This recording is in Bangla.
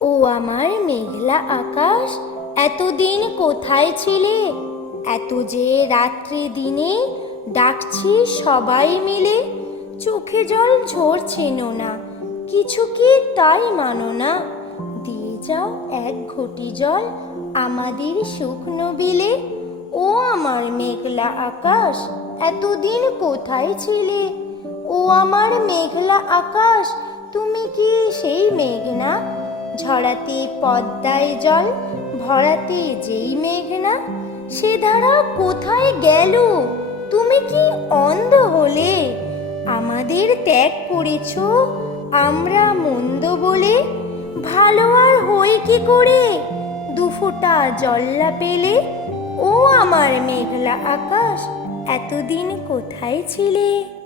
আমার মেঘলা আকাশ, এতদিন কোথায় ছিলে? এত যে রাত্রি দিনে ডাকছি সবাই মিলে, চোখে জল ঝরছে না কিছু কি তাই মানো না? দিয়ে যাও এক ঘটি জল আমাদের শুকনো বিলে। ও আমার মেঘলা আকাশ, এতদিন কোথায় ছিলে? ও আমার মেঘলা আকাশ, তুমি কি সেই মেঘ না ঝরাতে পদ্মায় জল, ভরাতে যেই মেঘ না সে ধারা কোথায় গেল? তুমি কি অন্ধ হলে? আমাদের ত্যাগ করেছ, আমরা মন্দ বলে? ভালো আর হই কি করে? দুফোঁটা জল্লা পেলে? ও আমার মেঘলা আকাশ, এতদিন কোথায় ছিলে?